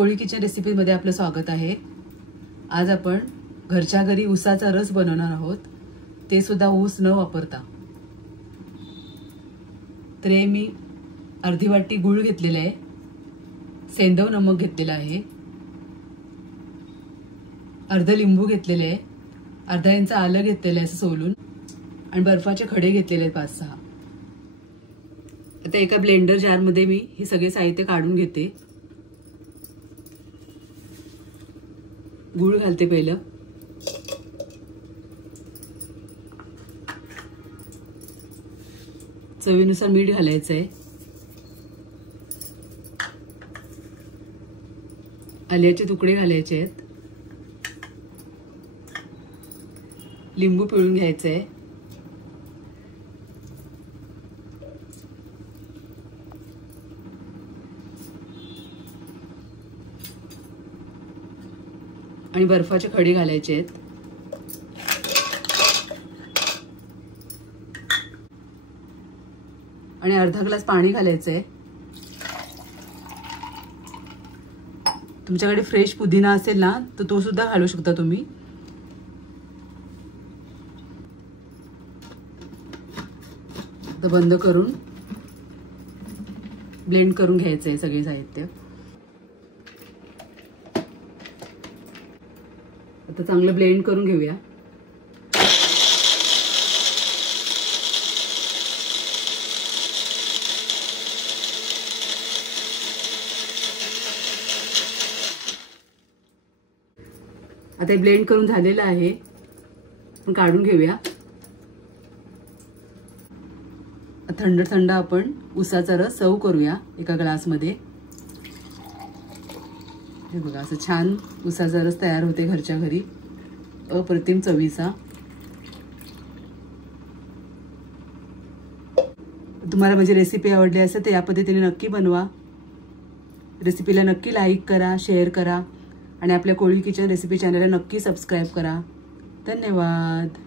कोळी किचन रेसिपीमध्ये आपलं स्वागत आहे। आज आपण घरच्या घरी ऊसाचा रस बनवणार आहोत, ते सुद्धा ऊस न वापरता। तर मी अर्धी वाटी गूळ घेतलेला आहे, सेंधव नमक घेतलेला आहे, अर्ध लिंबू घेतलेले आहे, अर्धा इंच आलं घेतलेलं आहे सोलून, आणि बर्फाचे खडे घेतलेले आहेत 5-6। आता एका ब्लेंडर जार मध्ये मी हे सगळे साहित्य काढून घेते। गूळ घालते पहिलं, चवीनुसार मीठ घालायचं आहे, आल्याचे तुकडे घालायचे आहेत, लिंबू पिळून घ्यायचं आहे, आणि बर्फाचे खडे घालायचे आहेत, आणि अर्धा ग्लास पाणी घालायचं आहे। तुमच्याकडे फ्रेश पुदिना असेल ना तर तो सुद्धा घालू शकता तुम्ही। तर बंद करून ब्लेंड करून घ्यायचं आहे सगळे साहित्य। आता चांगलं ब्लेंड करून घेऊया। आता ब्लेंड करून झालेलं आहे, आपण काढून घेऊया। थंड थंड आपण ऊसाचा रस सर्व करूया एका ग्लास मध्ये। हे बघा, असं छान ऊसाचा रस तयार होते घरच्या घरी, अप्रतिम चवीचा। तुम्हाला माझी रेसिपी आवडली असेल तर या पद्धतीने नक्की बनवा। रेसिपीला नक्की लाईक करा, शेअर करा, आणि आपल्या कोळी किचन रेसिपी चॅनलला नक्की सबस्क्राइब करा। धन्यवाद।